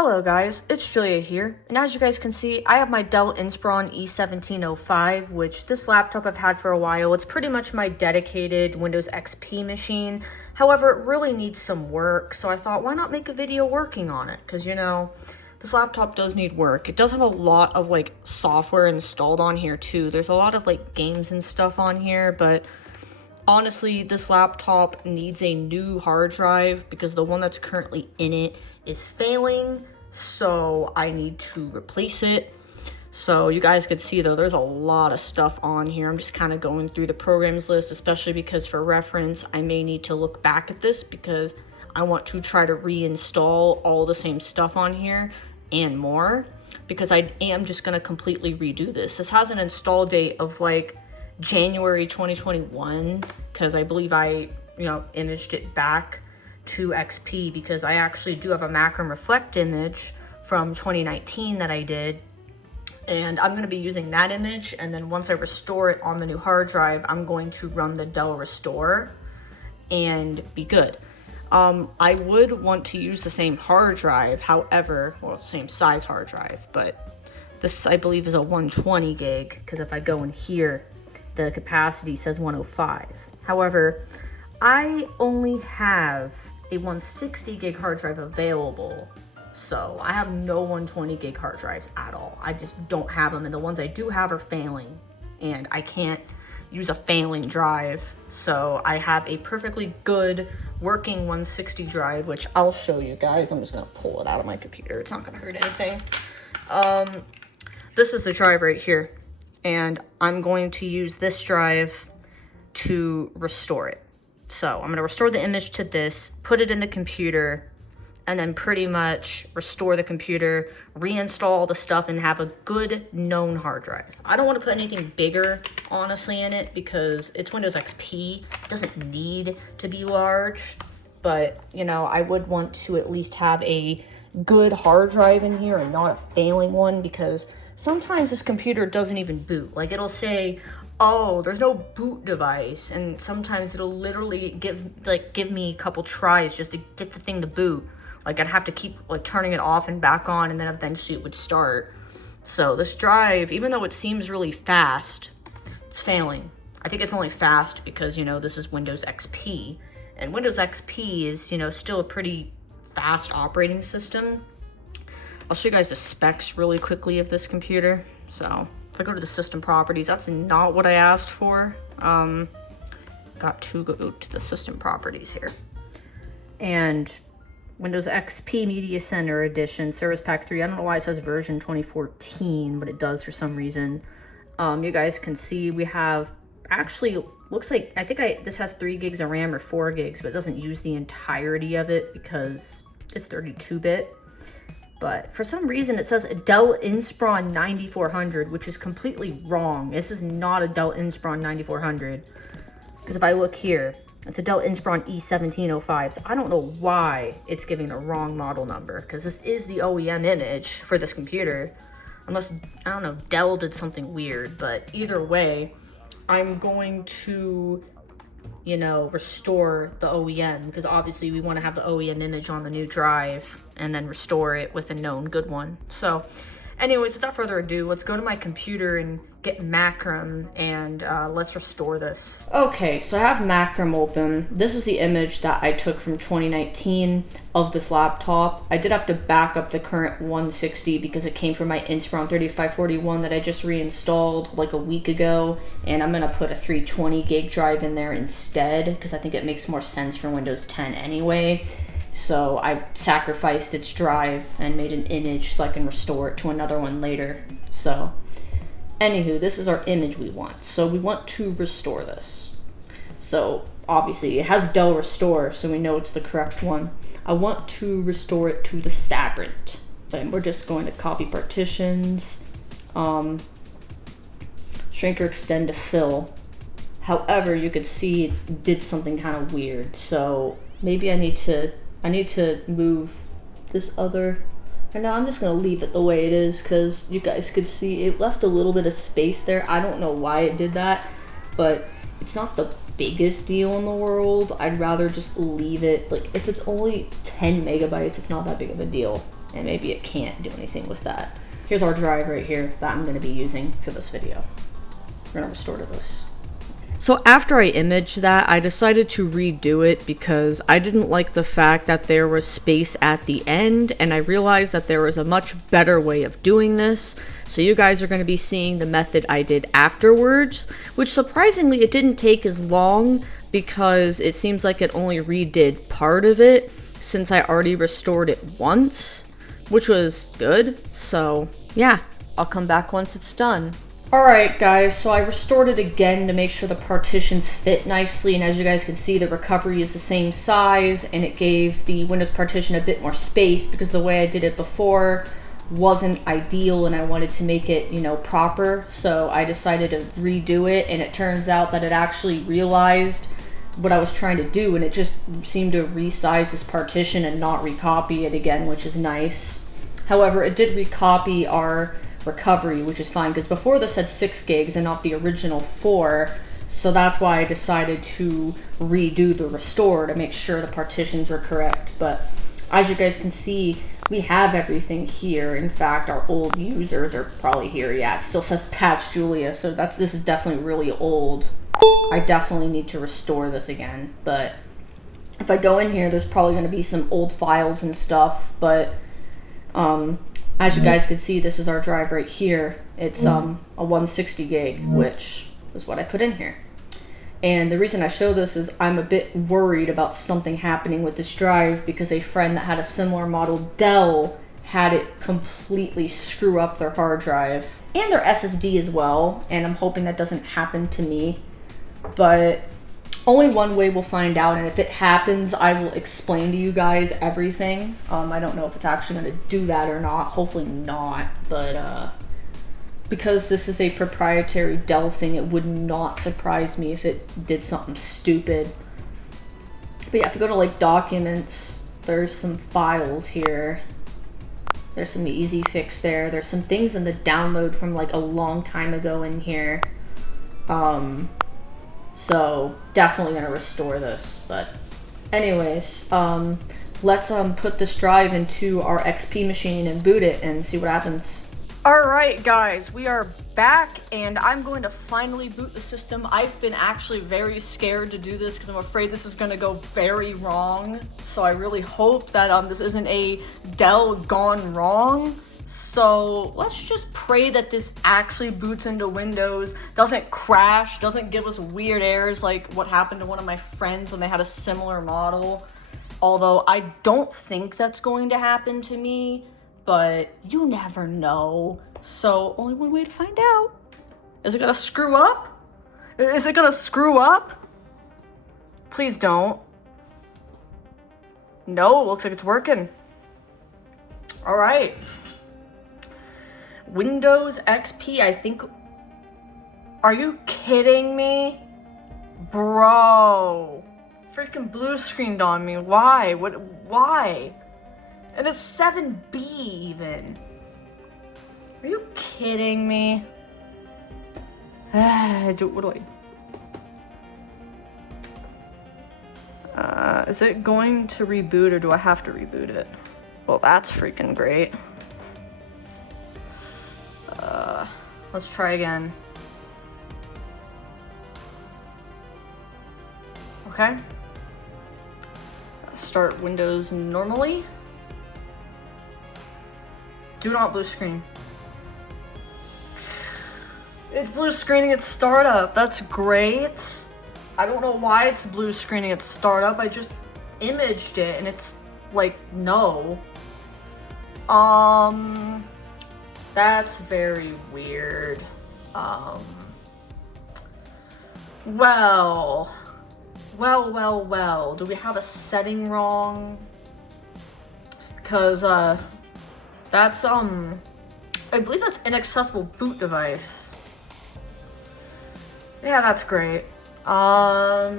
Hello guys, it's Julia here, and as you guys can see, I have my Dell Inspiron E1705, which this laptop I've had for a while. It's pretty much my dedicated Windows XP machine. However, it really needs some work, so I thought, why not make a video working on it? Because, you know, this laptop does need work. It does have a lot of, software installed on here, too. There's a lot of, games and stuff on here, but honestly, this laptop needs a new hard drive because the one that's currently in it is failing, so I need to replace it. So you guys could see though, there's a lot of stuff on here. I'm just kind of going through the programs list, especially because for reference, I may need to look back at this because I want to try to reinstall all the same stuff on here and more, because I am just going to completely redo this. This has an install date of January 2021, because I believe I, imaged it back to XP because I actually do have a Macrium Reflect image from 2019 that I did, and I'm going to be using that image, and then once I restore it on the new hard drive, I'm going to run the Dell Restore and be good. I would want to use the same hard drive, however, well, same size hard drive, but this I believe is a 120 gig, because if I go in here, the capacity says 105. However, I only have a 160 gig hard drive available, so I have no 120 gig hard drives at all. I just don't have them, and the ones I do have are failing, and I can't use a failing drive. So I have a perfectly good working 160 drive, which I'll show you guys. I'm just gonna pull it out of my computer. It's not gonna hurt anything. This is the drive right here, and I'm going to use this drive to restore it. So I'm going to restore the image to this, put it in the computer, and then pretty much restore the computer, reinstall all the stuff, and have a good known hard drive. I don't want to put anything bigger, honestly, in it because it's Windows XP. It doesn't need to be large, but, I would want to at least have a good hard drive in here and not a failing one, because sometimes this computer doesn't even boot. It'll say, oh, there's no boot device, and sometimes it'll literally give me a couple tries just to get the thing to boot. I'd have to keep turning it off and back on, and then eventually it would start. So this drive, even though it seems really fast, it's failing. I think it's only fast because, this is Windows XP, and Windows XP is, still a pretty fast operating system. I'll show you guys the specs really quickly of this computer. So if I go to the system properties, that's not what I asked for. Got to go to the system properties here. And Windows XP Media Center Edition, Service Pack 3. I don't know why it says version 2014, but it does for some reason. You guys can see we have, actually, looks like, this has 3 gigs of RAM or 4 gigs, but it doesn't use the entirety of it because it's 32-bit. But for some reason it says a Dell Inspiron 9400, which is completely wrong. This is not a Dell Inspiron 9400. Because if I look here, it's a Dell Inspiron E1705. So I don't know why it's giving the wrong model number, because this is the OEM image for this computer. Unless, I don't know, Dell did something weird. But either way, I'm going to, restore the OEM, because obviously we want to have the OEM image on the new drive and then restore it with a known good one. So anyways, without further ado, let's go to my computer and get Macrium, and let's restore this. Okay, so I have Macrium open. This is the image that I took from 2019 of this laptop. I did have to back up the current 160 because it came from my Inspiron 3541 that I just reinstalled a week ago, and I'm gonna put a 320 gig drive in there instead because I think it makes more sense for Windows 10 anyway. So I've sacrificed its drive and made an image so I can restore it to another one later. So anywho, this is our image we want. So we want to restore this. So obviously it has Dell Restore, so we know it's the correct one. I want to restore it to the Sabrent. And we're just going to copy partitions, shrink or extend to fill. However, you could see it did something kind of weird. So maybe I need to move this other. And now I'm just going to leave it the way it is because you guys could see it left a little bit of space there. I don't know why it did that, but it's not the biggest deal in the world. I'd rather just leave it. If it's only 10 megabytes, it's not that big of a deal. and maybe it can't do anything with that. Here's our drive right here that I'm gonna be using for this video. We're gonna restore to this. So after I imaged that, I decided to redo it because I didn't like the fact that there was space at the end, and I realized that there was a much better way of doing this. So you guys are going to be seeing the method I did afterwards, which surprisingly it didn't take as long because it seems like it only redid part of it since I already restored it once, which was good. So yeah, I'll come back once it's done. Alright guys, so I restored it again to make sure the partitions fit nicely, and as you guys can see, the recovery is the same size, and it gave the Windows partition a bit more space because the way I did it before wasn't ideal and I wanted to make it, you know, proper. So I decided to redo it, and it turns out that it actually realized what I was trying to do, and it just seemed to resize this partition and not recopy it again, which is nice. However, it did recopy our recovery, which is fine because before this had 6 gigs and not the original 4, so that's why I decided to redo the restore to make sure the partitions were correct. But as you guys can see, we have everything here. In fact, our old users are probably here. Yeah, it still says Patch Julia, so this is definitely really old. I definitely need to restore this again, but if I go in here, there's probably going to be some old files and stuff, but as you guys can see, this is our drive right here. It's a 160 gig, which is what I put in here. And the reason I show this is I'm a bit worried about something happening with this drive because a friend that had a similar model Dell had it completely screw up their hard drive and their SSD as well, and I'm hoping that doesn't happen to me. But only one way we'll find out, and if it happens, I will explain to you guys everything. I don't know if it's actually going to do that or not. Hopefully not, but because this is a proprietary Dell thing, it would not surprise me if it did something stupid. But yeah, if you go to like documents, there's some files here. There's some easy fix there. There's some things in the download from like a long time ago in here. So definitely gonna restore this, but anyways, let's put this drive into our XP machine and boot it and see what happens. Alright guys, we are back and I'm going to finally boot the system. I've been actually very scared to do this because I'm afraid this is going to go very wrong. So I really hope that this isn't a Dell gone wrong. So let's just pray that this actually boots into Windows, doesn't crash, doesn't give us weird errors like what happened to one of my friends when they had a similar model. Although I don't think that's going to happen to me, but you never know. So only one way to find out. Is it gonna screw up? Is it gonna screw up? Please don't. No, it looks like it's working. All right. Windows XP, I think. Are you kidding me? Bro. Freaking blue screened on me. Why? Why? And it's 7B even. Are you kidding me? What do I... is it going to reboot or do I have to reboot it? Well, that's freaking great. Let's try again. Okay. Start Windows normally. Do not blue screen. It's blue screening at startup. That's great. I don't know why it's blue screening at startup. I just imaged it and it's like, no. That's very weird. Well. Do we have a setting wrong? Because, that's, I believe that's inaccessible boot device. Yeah, that's great. Let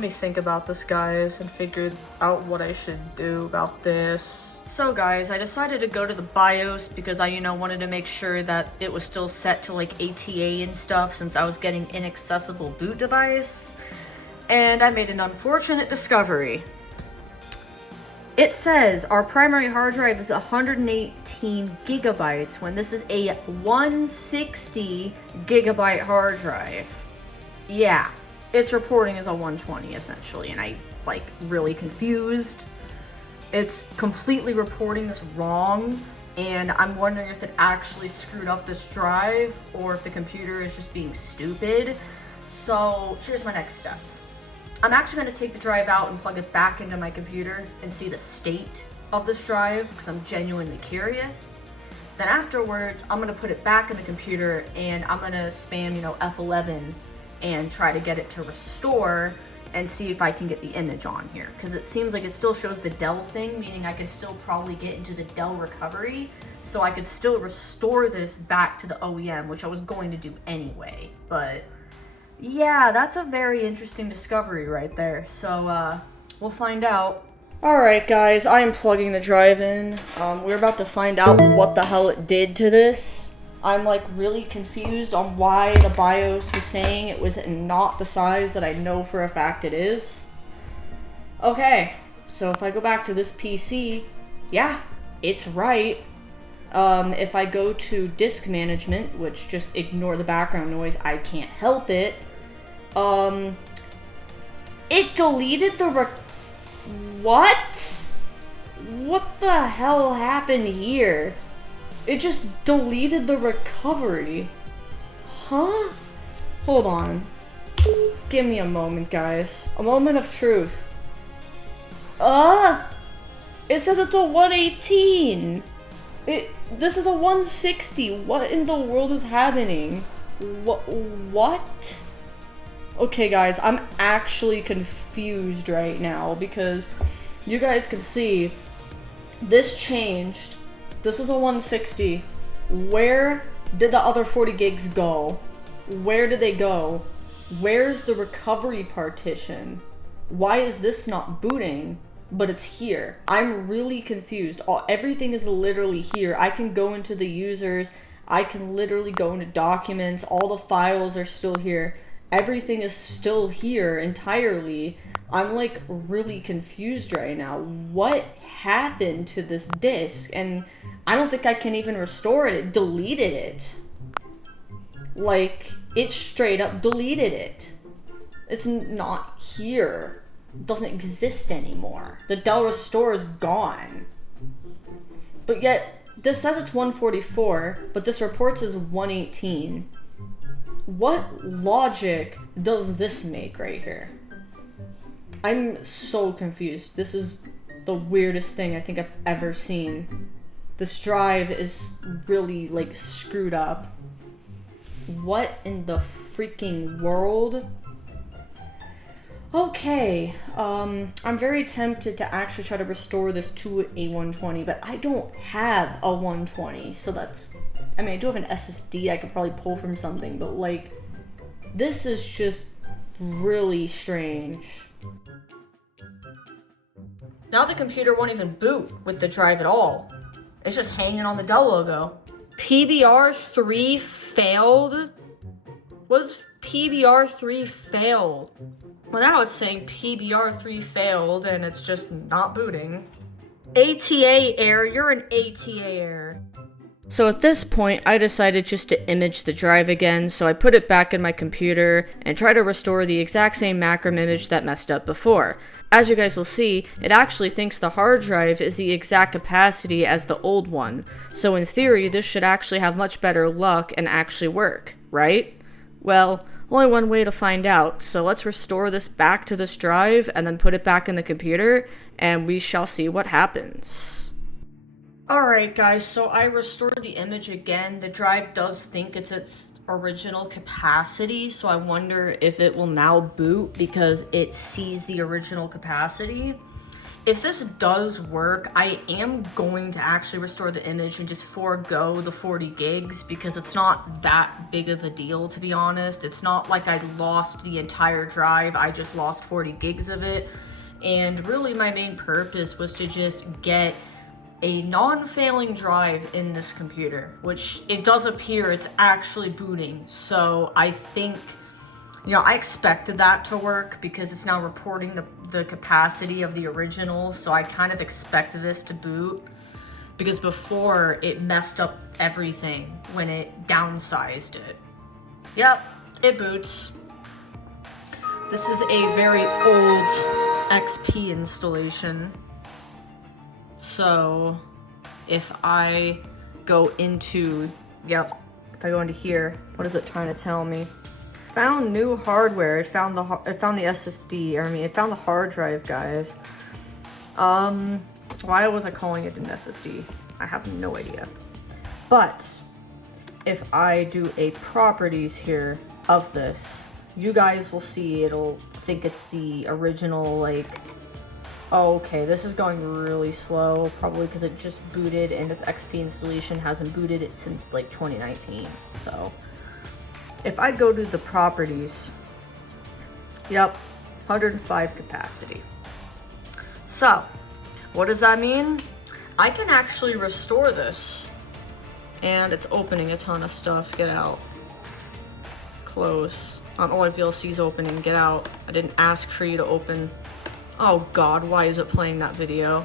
me think about this, guys, and figure out what I should do about this. So, guys, I decided to go to the BIOS because I, wanted to make sure that it was still set to, like, ATA and stuff since I was getting inaccessible boot device. And I made an unfortunate discovery. It says our primary hard drive is 118 gigabytes when this is a 160 gigabyte hard drive. Yeah, it's reporting as a 120 essentially, and I like really confused. It's completely reporting this wrong, and I'm wondering if it actually screwed up this drive or if the computer is just being stupid. So here's my next steps. I'm actually going to take the drive out and plug it back into my computer and see the state of this drive because I'm genuinely curious. Then afterwards, I'm going to put it back in the computer and I'm going to spam, F11 and try to get it to restore and see if I can get the image on here. Because it seems like it still shows the Dell thing, meaning I could still probably get into the Dell Recovery. So I could still restore this back to the OEM, which I was going to do anyway. But yeah, that's a very interesting discovery right there. So we'll find out. Alright guys, I am plugging the drive in. We're about to find out what the hell it did to this. I'm like really confused on why the BIOS was saying it was not the size that I know for a fact it is. Okay, so if I go back to this PC, yeah, it's right. If I go to disk management, which just ignore the background noise, I can't help it. It deleted the what? What the hell happened here? It just deleted the recovery. Huh? Hold on. Give me a moment, guys. A moment of truth. It says it's a 118. This is a 160. What in the world is happening? What? Okay, guys, I'm actually confused right now because you guys can see this changed. This is a 160. Where did the other 40 gigs go? Where did they go? Where's the recovery partition? Why is this not booting? But it's here. I'm really confused. Everything is literally here. I can go into the users. I can literally go into documents. All the files are still here. Everything is still here entirely. I'm like really confused right now. What happened to this disk? And I don't think I can even restore it. It deleted it. Like, it straight up deleted it. It's not here. It doesn't exist anymore. The Dell Restore is gone. But yet, this says it's 144, but this report says 118. What logic does this make right here? I'm so confused. This is the weirdest thing I think I've ever seen. This drive is really, like, screwed up. What in the freaking world? Okay, I'm very tempted to actually try to restore this to a 120, but I don't have a 120, so that's... I mean, I do have an SSD I could probably pull from something, but, like, this is just really strange. Now the computer won't even boot with the drive at all. It's just hanging on the Dell logo. PBR3 failed? What is PBR3 failed? Well, now it's saying PBR3 failed and it's just not booting. ATA error, you're an ATA error. So at this point, I decided just to image the drive again, so I put it back in my computer and try to restore the exact same Macrium image that messed up before. As you guys will see, it actually thinks the hard drive is the exact capacity as the old one. So in theory, this should actually have much better luck and actually work, right? Well, only one way to find out, so let's restore this back to this drive and then put it back in the computer, and we shall see what happens. Alright guys, so I restored the image again. The drive does think it's its original capacity, so I wonder if it will now boot because it sees the original capacity. If this does work, I am going to actually restore the image and just forego the 40 gigs because it's not that big of a deal, to be honest. It's not like I lost the entire drive, I just lost 40 gigs of it. And really my main purpose was to just get a non-failing drive in this computer, which it does appear it's actually booting. So I think, I expected that to work because it's now reporting the capacity of the original, so I kind of expected this to boot, because before it messed up everything when it downsized it. Yep, it boots. This is a very old XP installation. So if I go into, if I go into here, what is it trying to tell me? Found new hardware. It found the SSD, or I mean, it found the hard drive, guys. Why was I calling it an SSD? I have no idea. But if I do a properties here of this, you guys will see it'll think it's the original, like, oh, okay, this is going really slow, probably because it just booted and this XP installation hasn't booted it since like 2019. So if I go to the properties, 105 capacity. So what does that mean? I can actually restore this. And it's opening a ton of stuff. Get out. Close. On all VLC's opening. Get out. I didn't ask for you to open. Oh god, why is it playing that video?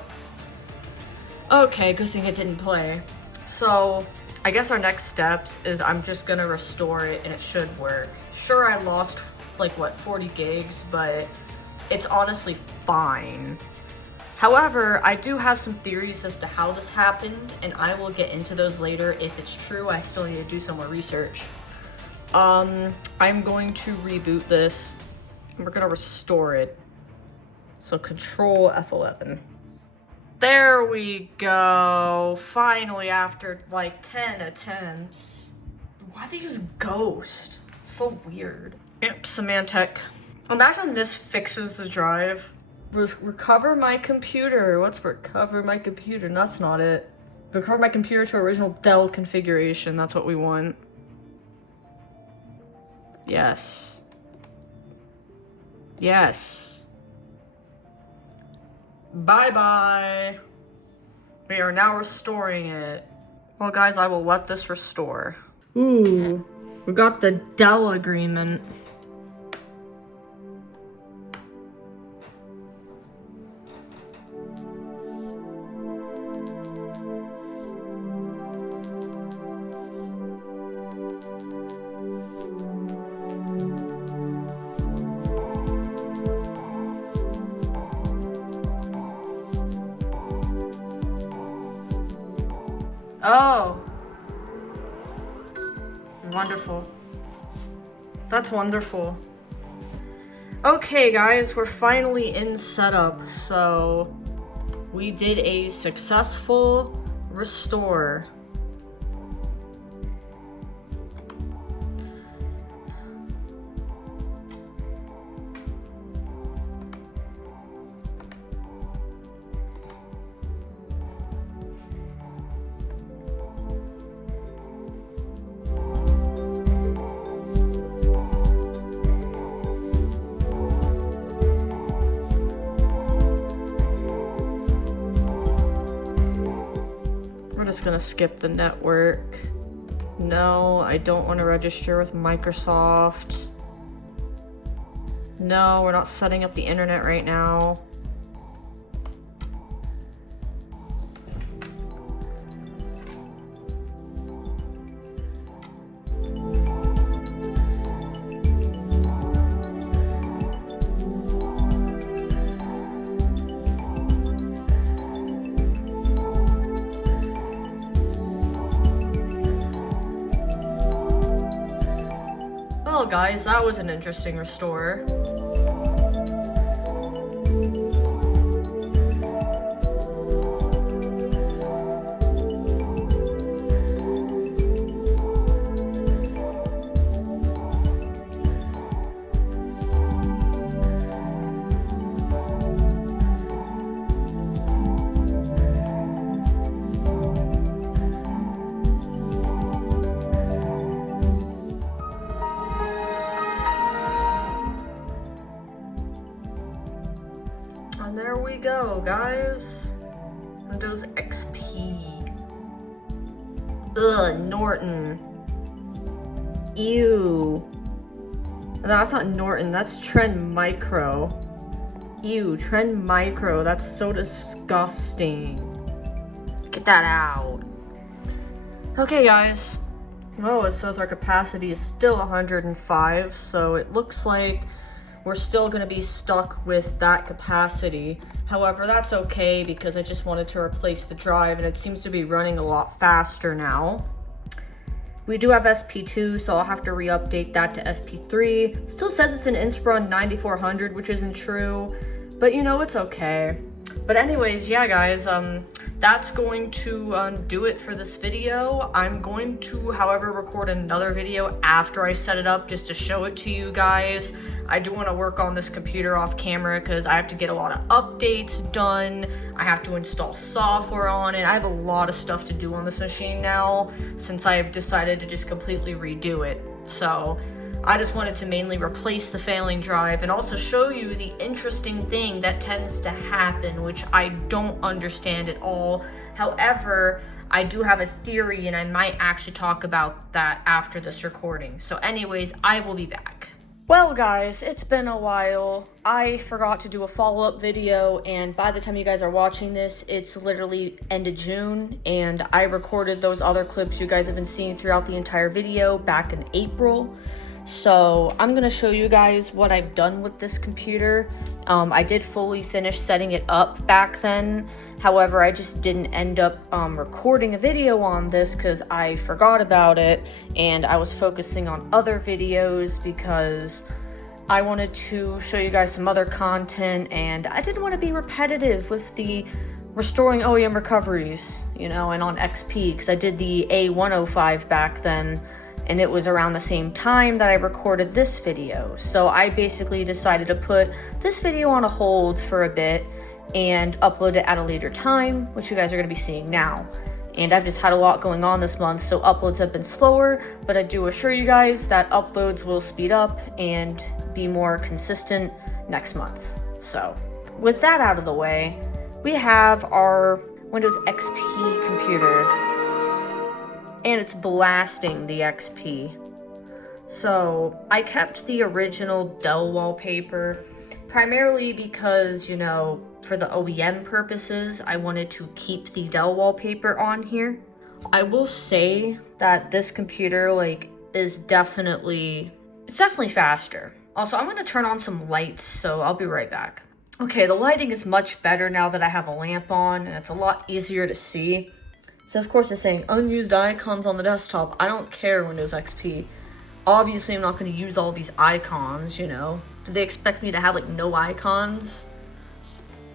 Okay, good thing it didn't play. So I guess our next steps is I'm just gonna restore it and it should work. Sure, I lost like what, 40 gigs, but it's honestly fine. However, I do have some theories as to how this happened, and I will get into those later. If it's true, I still need to do some more research. I'm going to reboot this, and we're gonna restore it. So Control F11. There we go. Finally, after like 10 attempts. Why'd they use Ghost? So weird. Yep, Symantec. Imagine this fixes the drive. Recover my computer. What's recover my computer? That's not it. Recover my computer to original Dell configuration. That's what we want. Yes. Yes. Bye-bye. We are now restoring it. Well, guys, I will let this restore. Ooh, we got the Dell agreement. Oh. Wonderful. That's wonderful. Okay, guys, we're finally in setup. So we did a successful restore. Just gonna skip the network. No, I don't want to register with Microsoft. No, we're not setting up the internet right now. Well, guys, that was an interesting restore. And there we go, guys. Windows XP. Ugh, Norton. Ew. No, that's not Norton, that's Trend Micro. Ew, Trend Micro, that's so disgusting. Get that out. Okay, guys. Oh, it says our capacity is still 105, so it looks like we're still going to be stuck with that capacity. However, that's okay because I just wanted to replace the drive and it seems to be running a lot faster now. We do have SP2, so I'll have to re-update that to SP3. Still says it's an Inspiron 9400, which isn't true, but you know, it's okay. But anyways, yeah guys, that's going to do it for this video. I'm going to, however, record another video after I set it up just to show it to you guys. I do want to work on this computer off camera because I have to get a lot of updates done. I have to install software on it. I have a lot of stuff to do on this machine now since I've decided to just completely redo it. So I just wanted to mainly replace the failing drive and also show you the interesting thing that tends to happen, which I don't understand at all. However, I do have a theory and I might actually talk about that after this recording. So anyways, I will be back. Well guys, it's been a while. I forgot to do a follow-up video, and by the time you guys are watching this, it's literally end of June, and I recorded those other clips you guys have been seeing throughout the entire video back in April. So I'm gonna show you guys what I've done with this computer. I did fully finish setting it up back then. However, I just didn't end up recording a video on this because I forgot about it and I was focusing on other videos because I wanted to show you guys some other content and I didn't want to be repetitive with the restoring OEM recoveries, you know, and on XP because I did the A105 back then. And it was around the same time that I recorded this video. So I basically decided to put this video on a hold for a bit and upload it at a later time, which you guys are gonna be seeing now. And I've just had a lot going on this month, so uploads have been slower, but I do assure you guys that uploads will speed up and be more consistent next month. So with that out of the way, we have our Windows XP computer. And it's blasting the XP. So I kept the original Dell wallpaper, primarily because, you know, for the OEM purposes, I wanted to keep the Dell wallpaper on here. I will say that this computer, like, is definitely faster. Also, I'm gonna turn on some lights, so I'll be right back. Okay, the lighting is much better now that I have a lamp on, and it's a lot easier to see. So of course it's saying unused icons on the desktop. I don't care, Windows XP. Obviously I'm not going to use all these icons, you know. Do they expect me to have like no icons?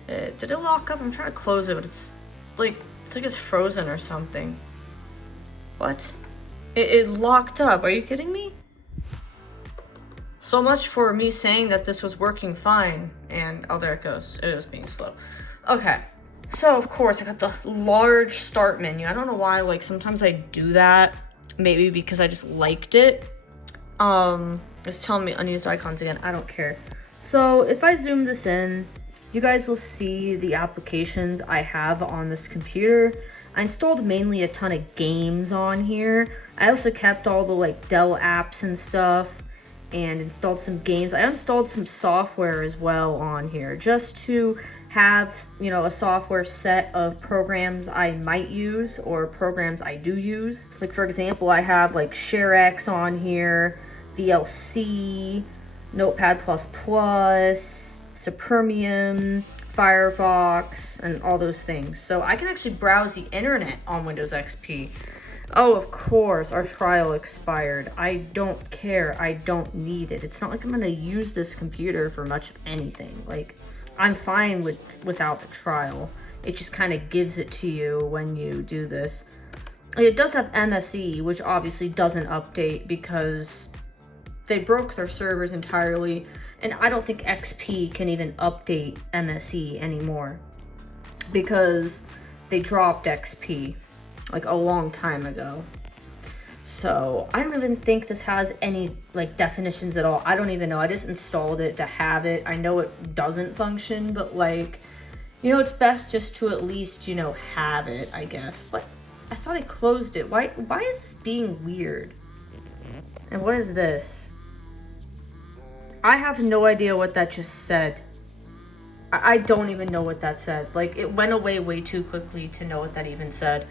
Did it lock up? I'm trying to close it, but it's like it's frozen or something. What? It locked up. Are you kidding me? So much for me saying that this was working fine. And oh, there it goes. It was being slow. Okay. So, of course, I got the large start menu. I don't know why, like, sometimes I do that. Maybe because I just liked it. It's telling me unused icons again. I don't care. So, if I zoom this in, you guys will see the applications I have on this computer. I installed mainly a ton of games on here. I also kept all the, like, Dell apps and stuff. And installed some games. I installed some software as well on here. Just to have, you know, a software set of programs I might use or programs I do use. Like for example, I have like ShareX on here, VLC, Notepad++, Supermium, Firefox, and all those things. So I can actually browse the internet on Windows XP. Oh, of course, our trial expired. I don't care. I don't need it. It's not like I'm going to use this computer for much of anything. Like, I'm fine without the trial. It just kind of gives it to you when you do this. It does have MSE, which obviously doesn't update because they broke their servers entirely. And I don't think XP can even update MSE anymore because they dropped XP. Like a long time ago. So I don't even think this has any like definitions at all. I don't even know. I just installed it to have it. I know it doesn't function, but like, you know, it's best just to at least, you know, have it, I guess. But I thought I closed it. Why is this being weird? And what is this? I have no idea what that just said. I don't even know what that said. Like, it went away way too quickly to know what that even said.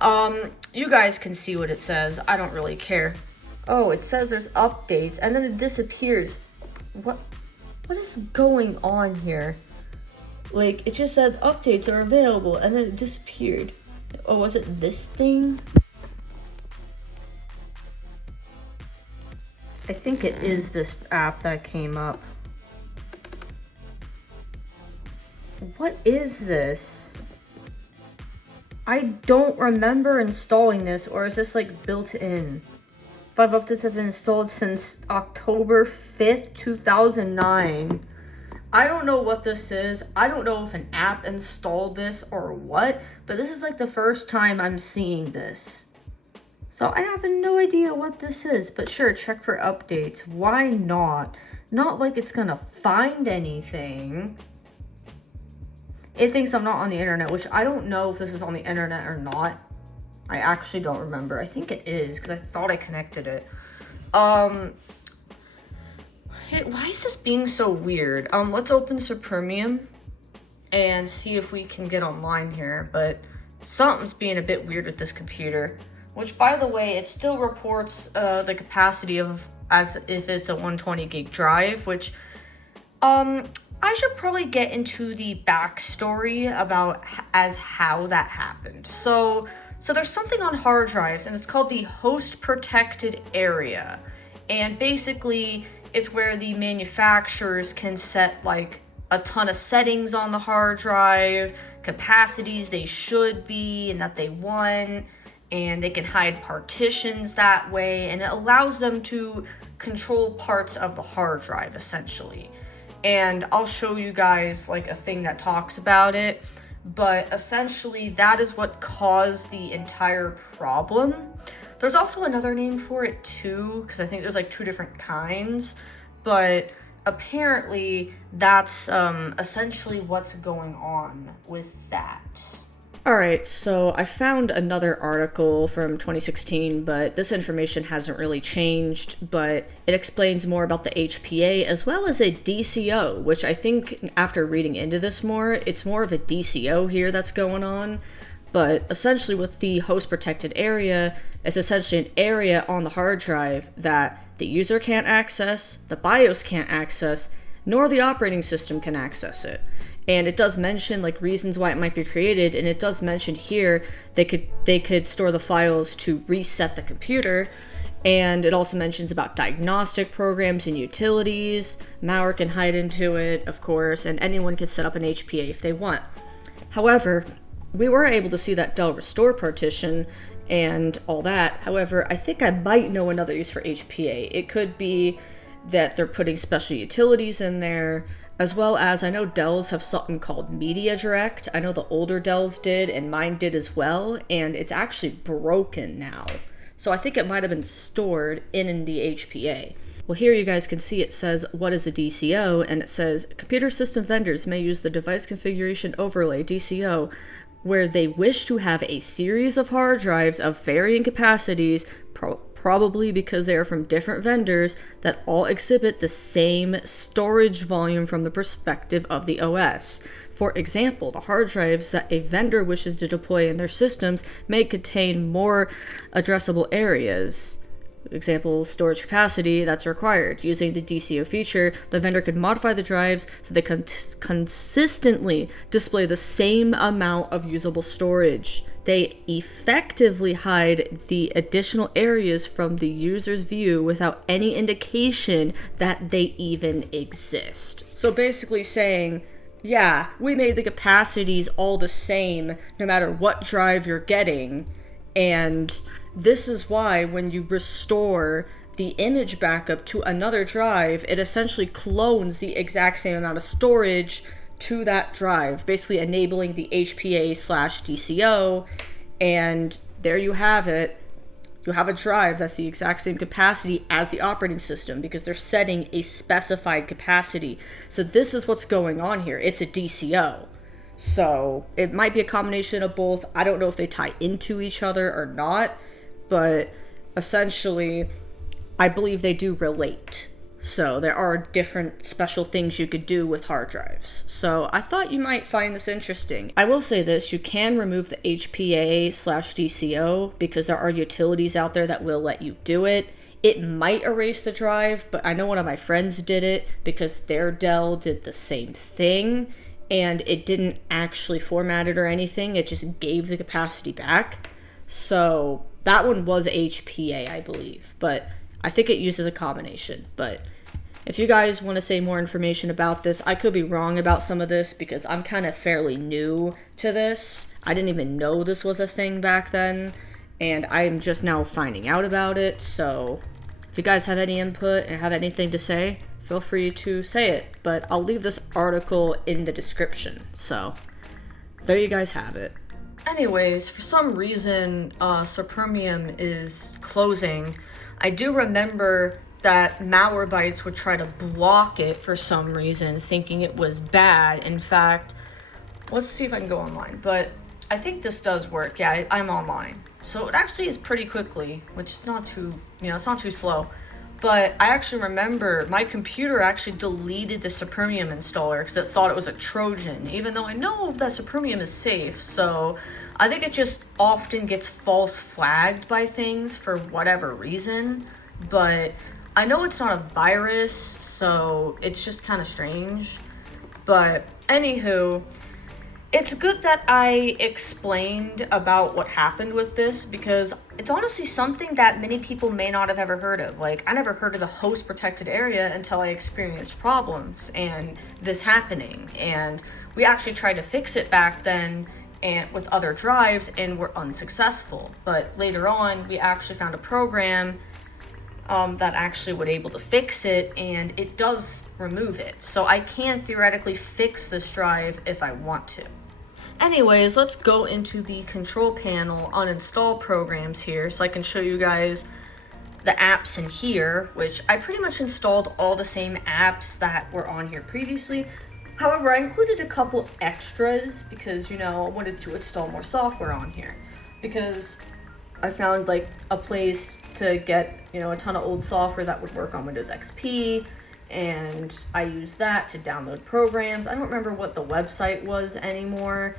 You guys can see what it says. I don't really care. Oh, it says there's updates, and then it disappears. What is going on here? Like, it just said updates are available, and then it disappeared. Oh, was it this thing? I think it is this app that came up. What is this? I don't remember installing this, or is this like built in? 5 updates have been installed since October 5th, 2009. I don't know what this is. I don't know if an app installed this or what, but this is like the first time I'm seeing this. So I have no idea what this is, but sure, check for updates. Why not? Not like it's gonna find anything. It thinks I'm not on the internet, which I don't know if this is on the internet or not. I actually don't remember. I think it is, because I thought I connected it. Why is this being so weird? Let's open Macrium and see if we can get online here, but something's being a bit weird with this computer, which, by the way, it still reports the capacity of as if it's a 120 gig drive, which I should probably get into the backstory about how that happened. So there's something on hard drives, and it's called the host protected area. And basically, it's where the manufacturers can set like a ton of settings on the hard drive, capacities they should be and that they want, and they can hide partitions that way, and it allows them to control parts of the hard drive, essentially. And I'll show you guys like a thing that talks about it, but essentially that is what caused the entire problem. There's also another name for it too, because I think there's like 2 different kinds, but apparently that's essentially what's going on with that. Alright, so I found another article from 2016, but this information hasn't really changed, but it explains more about the HPA as well as a DCO, which I think after reading into this more, it's more of a DCO here that's going on. But essentially with the host protected area, it's essentially an area on the hard drive that the user can't access, the BIOS can't access, nor the operating system can access it. And it does mention like reasons why it might be created, and it does mention here they could store the files to reset the computer, and it also mentions about diagnostic programs and utilities. Malware can hide into it, of course, and anyone can set up an HPA if they want. However, we were able to see that Dell Restore partition and all that. However, I think I might know another use for HPA. It could be that they're putting special utilities in there, as well as I know Dells have something called Media Direct. I know the older Dells did, and mine did as well, and it's actually broken now. So I think it might have been stored in the HPA. Well, here you guys can see it says, what is a DCO? And it says, computer system vendors may use the device configuration overlay, DCO, where they wish to have a series of hard drives of varying capacities, probably because they are from different vendors, that all exhibit the same storage volume from the perspective of the OS. For example, the hard drives that a vendor wishes to deploy in their systems may contain more addressable areas. Example, storage capacity that's required. Using the DCO feature, the vendor could modify the drives so they consistently display the same amount of usable storage. They effectively hide the additional areas from the user's view without any indication that they even exist. So basically saying, yeah, we made the capacities all the same no matter what drive you're getting, and this is why when you restore the image backup to another drive, it essentially clones the exact same amount of storage to that drive, basically enabling the HPA/DCO, and there you have it. You have a drive that's the exact same capacity as the operating system because they're setting a specified capacity. So this is what's going on here. It's a DCO. So it might be a combination of both. I don't know if they tie into each other or not, but essentially, I believe they do relate. So there are different special things you could do with hard drives. So I thought you might find this interesting. I will say this, you can remove the HPA/DCO because there are utilities out there that will let you do it. It might erase the drive, but I know one of my friends did it because their Dell did the same thing and it didn't actually format it or anything. It just gave the capacity back. So that one was HPA, I believe, but I think it uses a combination. But if you guys want to say more information about this, I could be wrong about some of this because I'm kind of fairly new to this. I didn't even know this was a thing back then, and I'm just now finding out about it. So if you guys have any input and have anything to say, feel free to say it. But I'll leave this article in the description. So there you guys have it. Anyways, for some reason, Macrium is closing. I do remember that Malwarebytes would try to block it for some reason, thinking it was bad. In fact, let's see if I can go online. But I think this does work. Yeah, I'm online. So it actually is pretty quickly, which is not too, it's not too slow. But I actually remember my computer actually deleted the Macrium installer because it thought it was a Trojan, even though I know that Macrium is safe. So I think it just often gets false flagged by things for whatever reason. But I know it's not a virus, so it's just kind of strange. But anywho, it's good that I explained about what happened with this because it's honestly something that many people may not have ever heard of. Like, I never heard of the host protected area until I experienced problems and this happening. And we actually tried to fix it back then and with other drives and were unsuccessful. But later on, we actually found a program that actually would able to fix it, and it does remove it. So I can theoretically fix this drive if I want to. Anyways, let's go into the control panel uninstall programs here so I can show you guys the apps in here, which I pretty much installed all the same apps that were on here previously. However, I included a couple extras because, I wanted to install more software on here because I found like a place to get, a ton of old software that would work on Windows XP, and I used that to download programs. I don't remember what the website was anymore,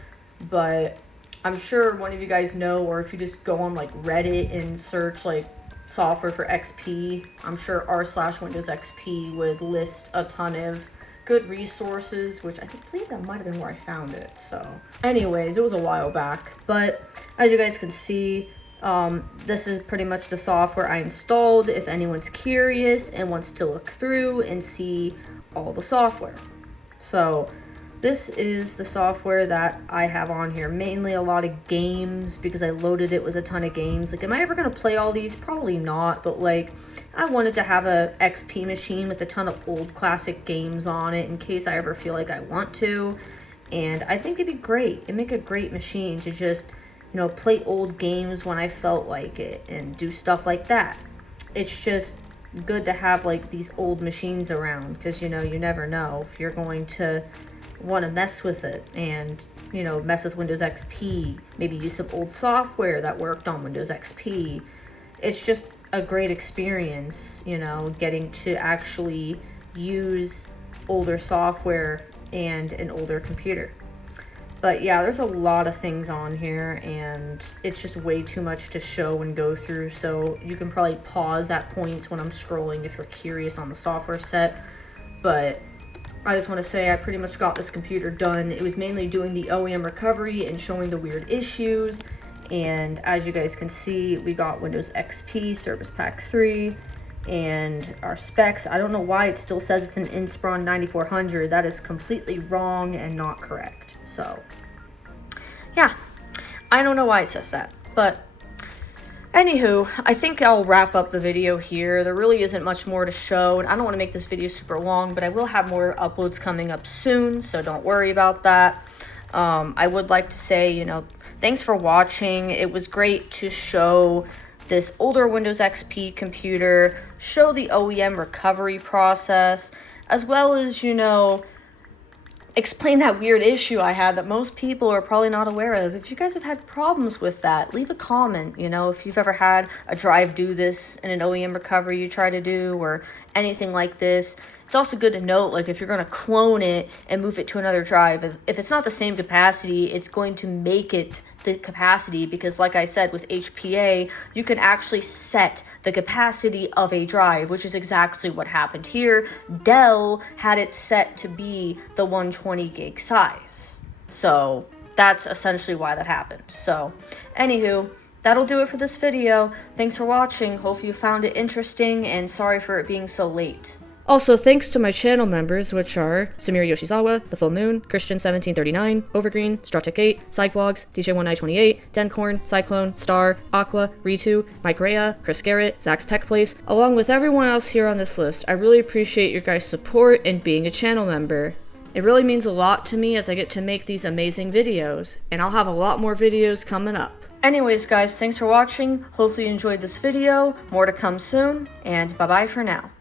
but I'm sure one of you guys know, or if you just go on like Reddit and search like software for XP, I'm sure r/Windows XP would list a ton of good resources, which I believe that might have been where I found it. So anyways, it was a while back, but as you guys can see, this is pretty much the software I installed if anyone's curious and wants to look through and see all the software. So this is the software that I have on here, mainly a lot of games because I loaded it with a ton of games. Like, am I ever going to play all these? Probably not, but like, I wanted to have a XP machine with a ton of old classic games on it in case I ever feel like I want to. And I think it'd be great. It'd make a great machine to just, play old games when I felt like it and do stuff like that. It's just good to have like these old machines around because, you never know if you're going to want to mess with it and, mess with Windows XP, maybe use some old software that worked on Windows XP. It's just a great experience, getting to actually use older software and an older computer. But yeah, there's a lot of things on here and it's just way too much to show and go through. So you can probably pause at points when I'm scrolling if you're curious on the software set. But I just want to say I pretty much got this computer done. It was mainly doing the OEM recovery and showing the weird issues. And as you guys can see, we got Windows XP Service Pack 3 and our specs. I don't know why it still says it's an Inspiron 9400. That is completely wrong and not correct. So yeah, I don't know why it says that, but anywho, I think I'll wrap up the video here. There really isn't much more to show, and I don't want to make this video super long, but I will have more uploads coming up soon, so don't worry about that. I would like to say, thanks for watching. It was great to show this older Windows XP computer, show the OEM recovery process, as well as, explain that weird issue I had that most people are probably not aware of. If you guys have had problems with that, leave a comment. You know, if you've ever had a drive do this in an OEM recovery you try to do or anything like this. It's also good to note, like, if you're going to clone it and move it to another drive, if it's not the same capacity, it's going to make it the capacity, because like I said, with HPA, you can actually set the capacity of a drive, which is exactly what happened here. Dell had it set to be the 120 gig size. So that's essentially why that happened. So anywho, that'll do it for this video. Thanks for watching. Hope you found it interesting, and sorry for it being so late. Also, thanks to my channel members, which are Samir Yoshizawa, The Full Moon, Christian1739, Overgreen, Strawtech8, Sidevlogs, DJ1928, Dencorn, Cyclone, Star, Aqua, Ritu, Mike Rea, Chris Garrett, Zach's Tech Place, along with everyone else here on this list. I really appreciate your guys' support and being a channel member. It really means a lot to me as I get to make these amazing videos, and I'll have a lot more videos coming up. Anyways guys, thanks for watching. Hopefully you enjoyed this video. More to come soon, and bye-bye for now.